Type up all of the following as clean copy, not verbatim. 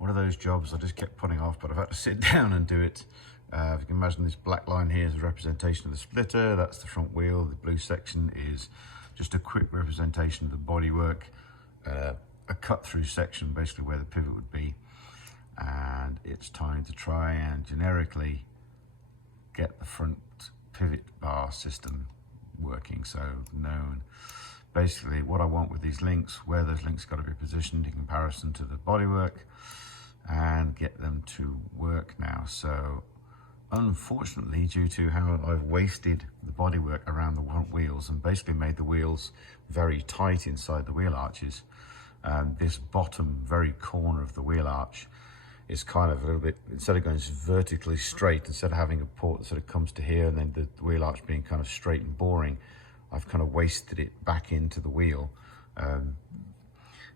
one of those jobs I just kept putting off, but I've had to sit down and do it. If you can imagine, this black line here is a representation of the splitter. That's the front wheel. The blue section is just a quick representation of the bodywork, a cut through section basically where the pivot would be. And it's time to try and generically get the front pivot bar system working. So known basically what I want with these links, where those links got to be positioned in comparison to the bodywork, and get them to work now. So unfortunately, due to how I've wasted the bodywork around the front wheels and basically made the wheels very tight inside the wheel arches, this bottom very corner of the wheel arch is kind of a little bit, instead of going vertically straight, instead of having a port that sort of comes to here and then the wheel arch being kind of straight and boring, I've kind of wasted it back into the wheel.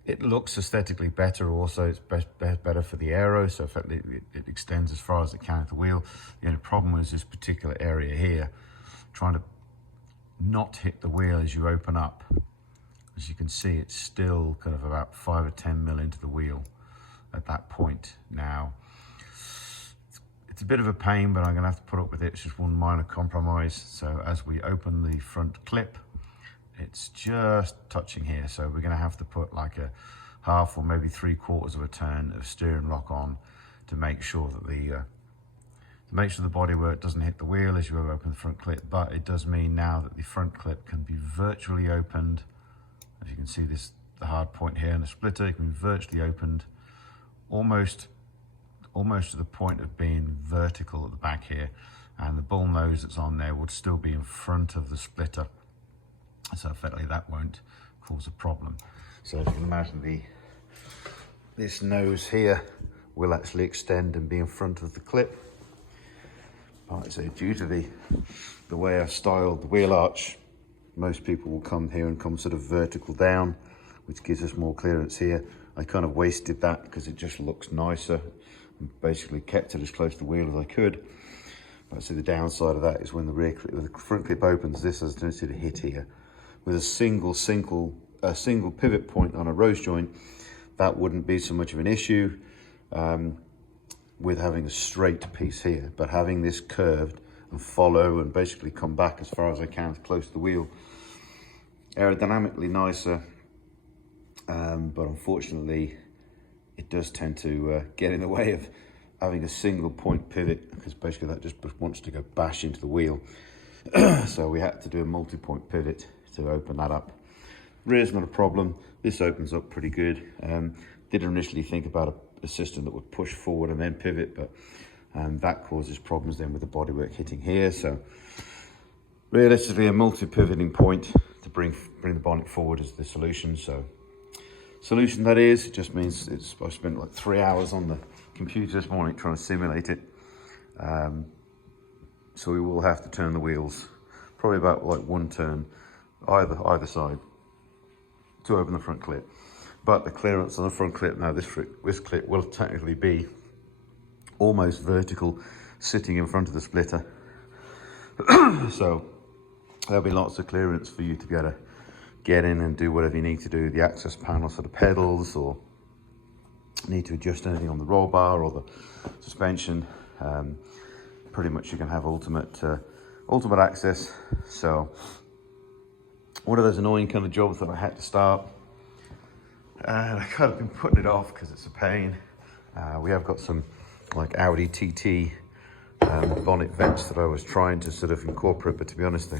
It looks aesthetically better, also it's better for the aero, so effectively it extends as far as it can at the wheel. The only problem was this particular area here, trying to not hit the wheel as you open up. As you can see, it's still kind of about 5 or 10 mil into the wheel at that point. Now, it's a bit of a pain, but I'm gonna have to put up with it. It's just one minor compromise. So as we open the front clip, it's just touching here. So we're gonna have to put like a half or maybe 3/4 of a turn of steering lock on to make sure that the bodywork doesn't hit the wheel as you open the front clip. But it does mean now that the front clip can be virtually opened. As you can see, this the hard point here in the splitter, it can be virtually opened almost to the point of being vertical at the back here, and the bull nose that's on there would still be in front of the splitter. So effectively that won't cause a problem. So if you can imagine, this nose here will actually extend and be in front of the clip. Like I say, due to the way I've styled the wheel arch, most people will come here and come sort of vertical down, which gives us more clearance here. I kind of wasted that because it just looks nicer, and basically kept it as close to the wheel as I could. But see, the downside of that is when the front clip opens, this has a tendency to hit here. With a single pivot point on a rose joint, that wouldn't be so much of an issue with having a straight piece here. But having this curved and follow and basically come back as far as I can, close to the wheel, aerodynamically nicer, but unfortunately it does tend to get in the way of having a single point pivot, because basically that just wants to go bash into the wheel. So we had to do a multi-point pivot to open that up. Rear's not a problem. This opens up pretty good. Didn't initially think about a system that would push forward and then pivot, but that causes problems then with the bodywork hitting here. So realistically, a multi-pivoting point to bring the bonnet forward is the solution. So solution that is, it just means I spent like 3 hours on the computer this morning trying to simulate it. So we will have to turn the wheels, probably about like one turn either side to open the front clip. But the clearance on the front clip now, this clip will technically be almost vertical, sitting in front of the splitter. So there'll be lots of clearance for you to be able to get in and do whatever you need to do, the access panel for the pedals, or need to adjust anything on the roll bar or the suspension. Pretty much you can have ultimate access. So one of those annoying kind of jobs that I had to start, and I kind of been putting it off because it's a pain. We have got some like Audi TT bonnet vents that I was trying to sort of incorporate, but to be honest,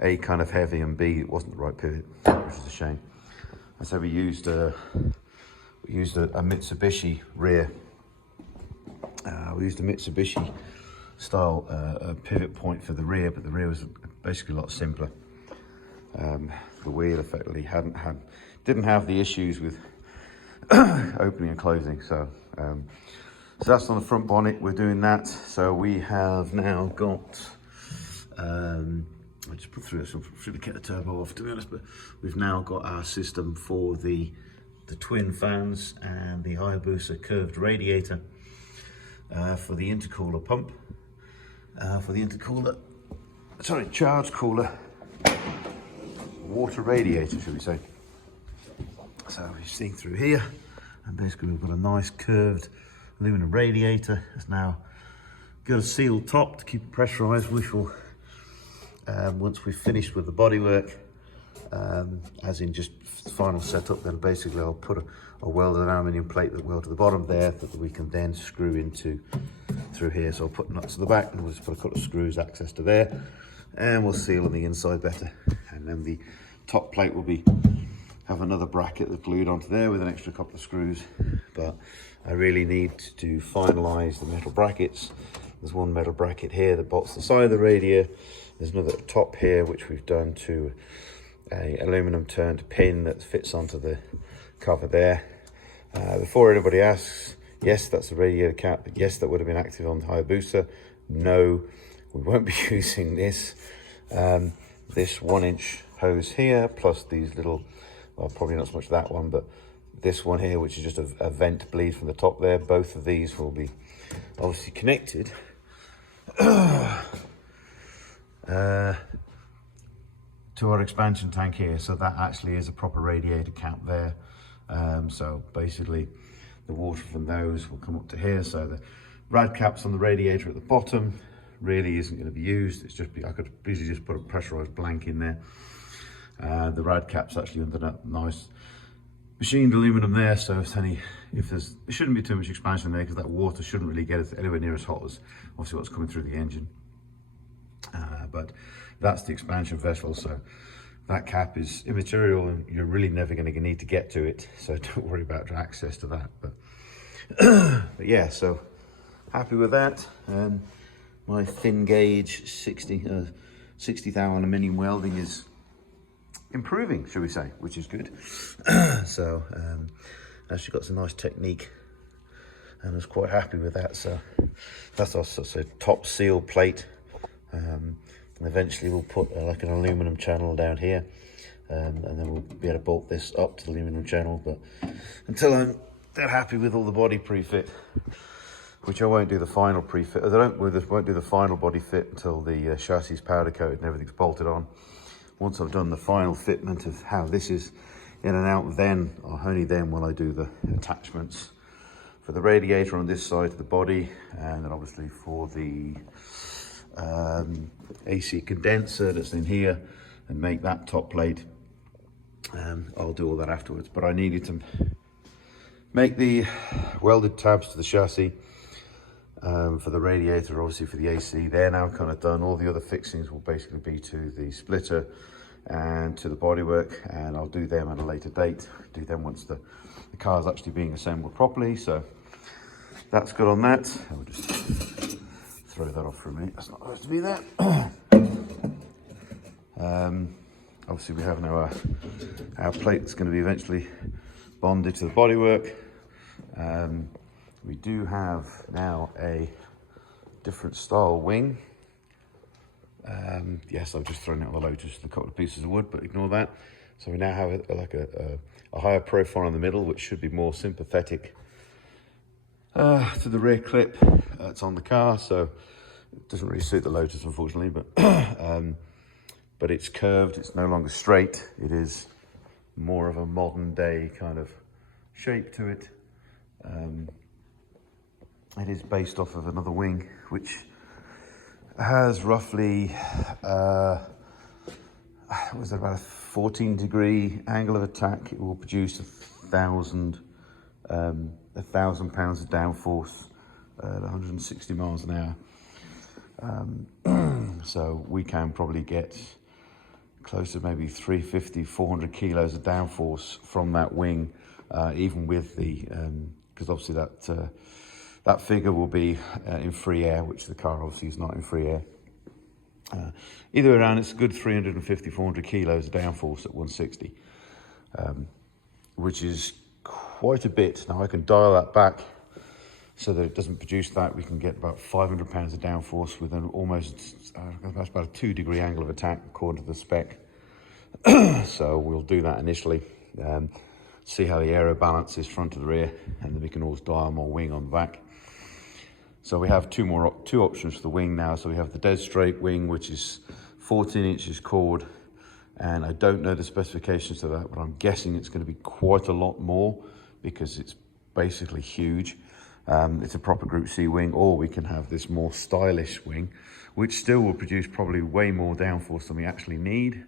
A, kind of heavy, and B, it wasn't the right pivot, which is a shame. And so we used a Mitsubishi rear. We used a Mitsubishi style pivot point for the rear, but the rear was basically a lot simpler. The wheel effectively didn't have the issues with opening and closing. So that's on the front bonnet. We're doing that. So we have now got. I just put through this. I should have kept the turbo off, to be honest. But we've now got our system for the twin fans and the Hayabusa curved radiator for the intercooler pump. For the charge cooler, water radiator, should we say. So you see through here, And basically we've got a nice curved aluminum radiator. It's now got a sealed top to keep it pressurized, which will, once we've finished with the bodywork, as in just final setup, then basically I'll put a welded aluminium plate that weld to the bottom there that we can then screw into through here. So I'll put nuts to the back and we'll just put a couple of screws access to there, and we'll seal on the inside better. And then the top plate will have another bracket that's glued onto there with an extra couple of screws. But I really need to finalize the metal brackets. There's one metal bracket here that bolts the side of the radiator. There's another at the top here which we've done to a aluminum turned pin that fits onto the cover there. Before anybody asks, yes, that's the radiator cap. Yes, that would have been active on the Hayabusa. No, we won't be using this. This 1-inch hose here, plus these little, well, probably not so much that one, but this one here, which is just a vent bleed from the top there. Both of these will be obviously connected to our expansion tank here. So that actually is a proper radiator cap there. So basically the water from those will come up to here. So the rad caps on the radiator at the bottom really isn't going to be used. It's just, I could easily just put a pressurized blank in there. The rad cap's actually under that nice machined aluminum there. So there shouldn't be too much expansion there, because that water shouldn't really get anywhere near as hot as obviously what's coming through the engine. But that's the expansion vessel, so that cap is immaterial and you're really never going to need to get to it, so don't worry about access to that. But, but yeah, so happy with that. My thin gauge 60 thou aluminium welding is improving, shall we say, which is good. So actually got some nice technique and I was quite happy with that. So that's also a top seal plate. And eventually we'll put like an aluminum channel down here, and then we'll be able to bolt this up to the aluminum channel. But until I'm that happy with all the body pre-fit, which I won't do the final pre-fit, I won't do the final body fit until the chassis is powder coated and everything's bolted on. Once I've done the final fitment of how this is in and out, then only then will I do the attachments for the radiator on this side of the body, and then obviously for the AC condenser that's in here, and make that top plate. I'll do all that afterwards, but I needed to make the welded tabs to the chassis for the radiator, obviously for the AC. They're now kind of done. All the other fixings will basically be to the splitter and to the bodywork, and I'll do them at a later date. Do them once the car's actually being assembled properly. So that's good on that. I'll just throw that off for a minute. That's not supposed to be there. Obviously we have now our plate that's going to be eventually bonded to the bodywork. We do have now a different style wing. Yes, I've just thrown it on the load, just a couple of pieces of wood, but ignore that. So we now have a higher profile in the middle, which should be more sympathetic to the rear clip that's on the car. So it doesn't really suit the Lotus, unfortunately, but it's curved. It's no longer straight. It is more of a modern day kind of shape to it. It is based off of another wing, which has roughly was it about a 14-degree angle of attack. It will produce 1,000 pounds of downforce at 160 miles an hour. So we can probably get close to maybe 350, 400 kilos of downforce from that wing, even with the, because obviously that figure will be in free air, which the car obviously is not in free air. Either way around, it's a good 350, 400 kilos of downforce at 160, which is quite a bit. Now I can dial that back so that it doesn't produce that. We can get about 500 pounds of downforce with an almost, that's about a 2-degree angle of attack according to the spec. So we'll do that initially, see how the aero balance is front to the rear, and then we can always dial more wing on the back. So we have two options for the wing now. So we have the dead straight wing, which is 14 inches chord, and I don't know the specifications of that, but I'm guessing it's going to be quite a lot more because it's basically huge. It's a proper Group C wing, or we can have this more stylish wing, which still will produce probably way more downforce than we actually need.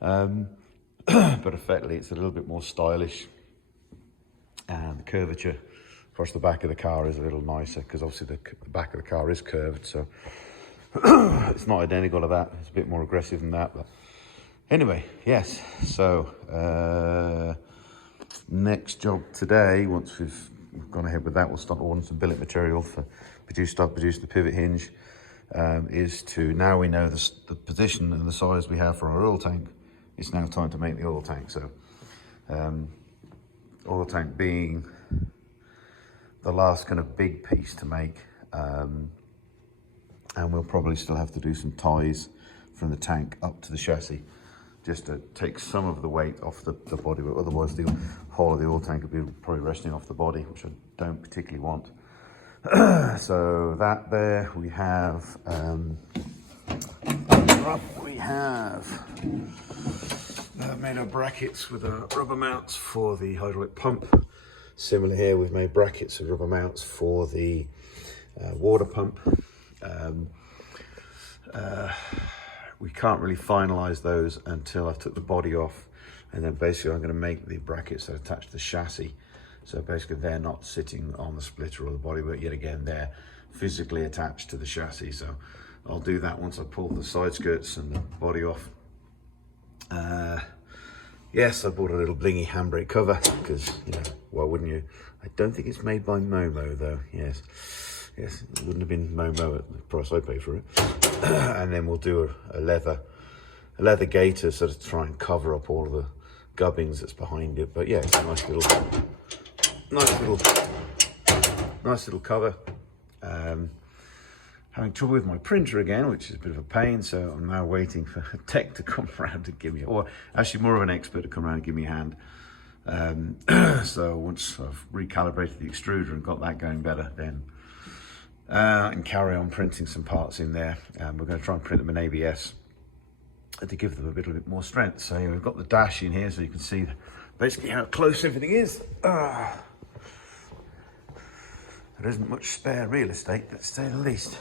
But effectively it's a little bit more stylish, and the curvature across the back of the car is a little nicer, because obviously the back of the car is curved, so it's not identical to that. It's a bit more aggressive than that, but anyway, yes. So next job today, once we've gone ahead with that, we'll start ordering some billet material for start producing the pivot hinge. Is to, now we know the position and the size we have for our oil tank, it's now time to make the oil tank. So oil tank being the last kind of big piece to make, and we'll probably still have to do some ties from the tank up to the chassis, just to take some of the weight off the body, but otherwise the whole of the oil tank would be probably resting off the body, which I don't particularly want. So that there, we have made our brackets with our rubber mounts for the hydraulic pump. Similar here, we've made brackets with rubber mounts for the water pump. We can't really finalize those until I've took the body off, and then basically I'm going to make the brackets that attach to the chassis. So basically they're not sitting on the splitter or the body, but yet again they're physically attached to the chassis. So I'll do that once I pull the side skirts and the body off. Yes, I bought a little blingy handbrake cover, because, you know, why wouldn't you? I don't think it's made by Momo though. Yes, it wouldn't have been Momo at the price I paid for it. And then we'll do a leather gaiter, sort of try and cover up all of the gubbins that's behind it. But yeah, it's a nice little cover. Having trouble with my printer again, which is a bit of a pain, so I'm now waiting for a tech to come around and give me, or actually more of an expert to come around and give me a hand. So once I've recalibrated the extruder and got that going better, then I can carry on printing some parts in there. We're going to try and print them in ABS to give them a little bit more strength. So we've got the dash in here, so you can see basically how close everything is. There isn't much spare real estate, to say the least.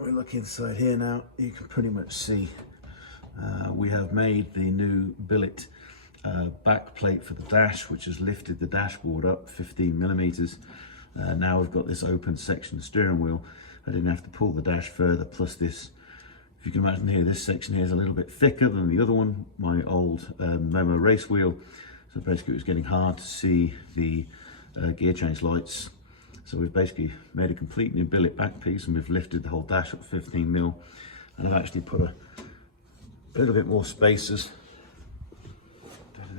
We look inside here now, you can pretty much see we have made the new billet back plate for the dash, which has lifted the dashboard up 15 millimeters. Now we've got this open section steering wheel. I didn't have to pull the dash further, plus this, if you can imagine here, this section here is a little bit thicker than the other one, my old Momo race wheel. So basically it was getting hard to see the gear change lights. So we've basically made a complete new billet back piece, and we've lifted the whole dash up 15 mil. And I've actually put a little bit more spacers.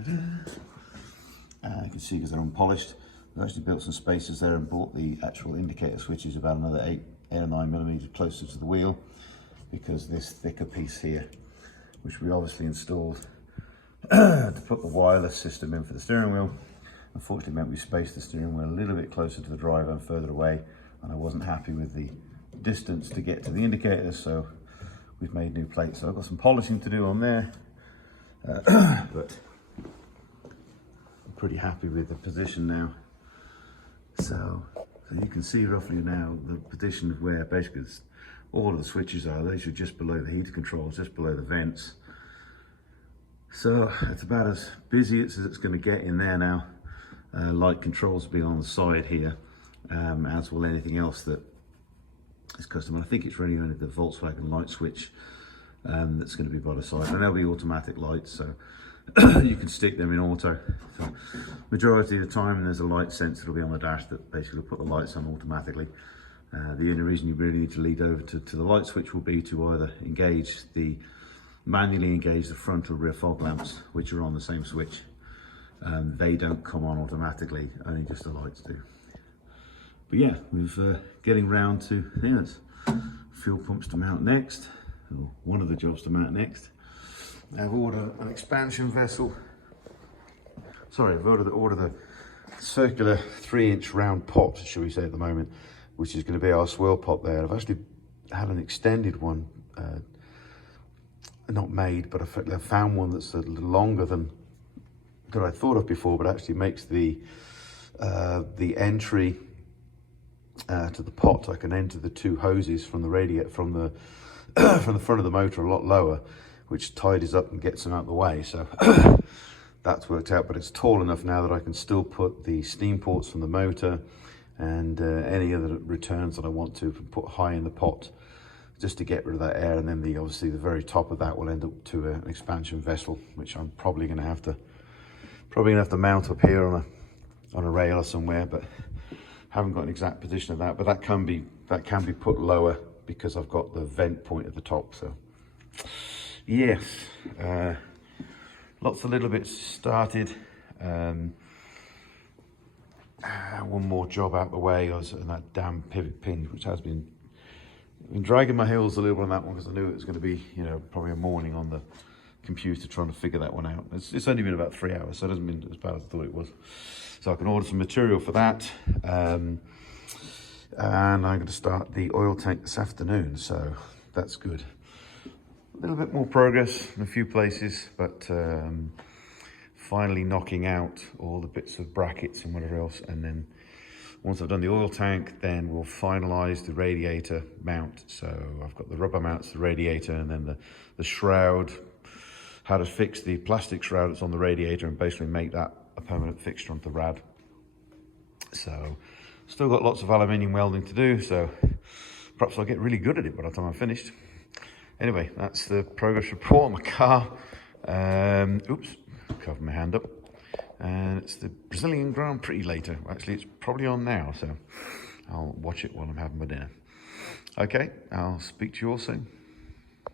You can see because they're unpolished. I've actually built some spacers there and bought the actual indicator switches about another 8 or 9 millimeters closer to the wheel, because this thicker piece here, which we obviously installed to put the wireless system in for the steering wheel, unfortunately meant we spaced the steering wheel a little bit closer to the driver and further away, and I wasn't happy with the distance to get to the indicators, so we've made new plates. So I've got some polishing to do on there, but I'm pretty happy with the position now. So you can see roughly now the position of where basically all of the switches are. These are just below the heater controls, just below the vents. So it's about as busy as it's going to get in there now. Light controls will be on the side here, as will anything else that is custom. I think it's really only the Volkswagen light switch that's going to be by the side, and they'll be automatic lights, so you can stick them in auto. So majority of the time there's a light sensor that'll be on the dash that basically will put the lights on automatically. The only reason you really need to lead over to the light switch will be to either manually engage the front or rear fog lamps, which are on the same switch. They don't come on automatically, only just the lights do. But yeah, we're getting round to fuel pumps to mount next, or one of the jobs to mount next. I've ordered an expansion vessel. Sorry, I've ordered a circular 3-inch round pot, should we say, at the moment, which is going to be our swirl pot there. I've actually had an extended one, not made, but I found one that's a little longer than that I thought of before, but actually makes the entry to the pot. I can enter the two hoses from the radiator, from the from the front of the motor a lot lower, which tidies up and gets them out of the way. So that's worked out, but it's tall enough now that I can still put the steam ports from the motor and any other returns that I want to put high in the pot, just to get rid of that air. And then obviously the very top of that will end up to an expansion vessel, which I'm probably going to have to mount up here on a rail or somewhere, but haven't got an exact position of that. But that can be put lower because I've got the vent point at the top. So yes, lots of little bits started. One more job out the way was in that damn pivot pin, which has been dragging my heels a little bit on that one, because I knew it was going to be, you know, probably a morning on the computer trying to figure that one out. It's only been about 3 hours, so it hasn't been as bad as I thought it was. So I can order some material for that, and I'm going to start the oil tank this afternoon, so that's good. A little bit more progress in a few places, but finally knocking out all the bits of brackets and whatever else, and then once I've done the oil tank, then we'll finalize the radiator mount. So I've got the rubber mounts, the radiator, and then the shroud, how to fix the plastic shroud that's on the radiator and basically make that a permanent fixture onto the rad. So still got lots of aluminium welding to do, so perhaps I'll get really good at it by the time I'm finished. Anyway, that's the progress report on my car. Oops, covered my hand up. And it's the Brazilian Grand Prix later. Actually, it's probably on now, so I'll watch it while I'm having my dinner. Okay, I'll speak to you all soon.